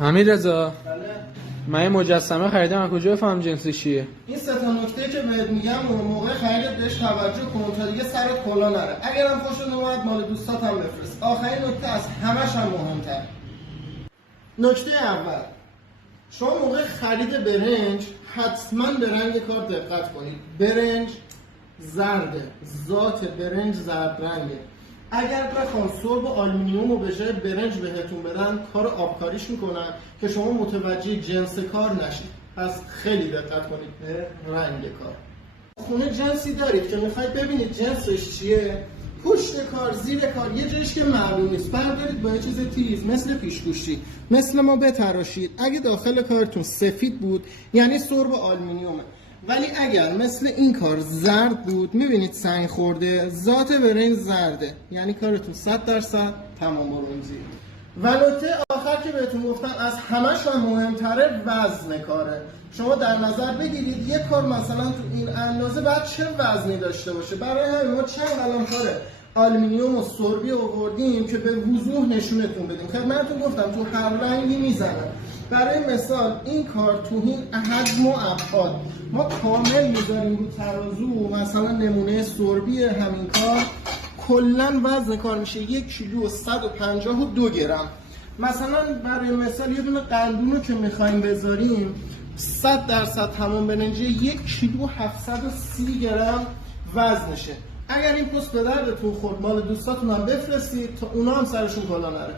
امیر رضا، بله. من یه مجسمه خریدم، از کجا بفهم جنسش چیه؟ این سه تا نکته که بهت میگم اون موقع خریدت بهش توجه کن تا دیگه سرت کلا نره. اگرم خوشت اومد مال دوستات هم بفرست. آخرین نکته از همش هم مهمتر. نکته اول، شما موقع خرید برنج حتما به رنگ کار دقت کنید. برنج زرده، ذات برنج زرد رنگه. اگر بخوان سرب آلومینیوم رو به جای برنج بهتون بدن، کار آبکاریش میکنن که شما متوجه جنس کار نشید. پس خیلی دقت کنید به رنگ کار. خونه جنسی دارید که میخواید ببینید جنسش چیه، پشت کار، زیر کار، یه جایش که معلوم نیست، بردارید با یه چیز تیز مثل پیشگوشتی مثل ما بتراشید. اگه داخل کارتون سفید بود یعنی سرب آلومینیومه، ولی اگر مثل این کار زرد بود، میبینید سنگ خورده، ذات برنج زرده، یعنی کارتون 100% تمام برنزی. و نکته آخر که بهتون گفتم از همش هم مهمتره، وزن کاره. شما در نظر بگیرید یک کار مثلا تو این اندازه باید چه وزنی داشته باشه. برای همین ما چند قلم کاره آلومینیوم و سربی آوردیم که به وضوح نشونتون بدیم. خدمتتون گفتم تو هر رنگی میزنن. برای مثال این کار تو این حجم و ابعاد ما کامل میذاریم رو ترازو. مثلا نمونه سربی همین کار کلا وزن کار میشه 1 کیلو و 152 گرم. مثلا برای مثال یه دونه قندونو که میخوایم بذاریم 100% تمام برنج 1 کیلو و 730 گرم وزنشه. اگر این پست به دردتون خورد مال دوستاتون هم بفرستید تا اونا هم سرشون بالا نره.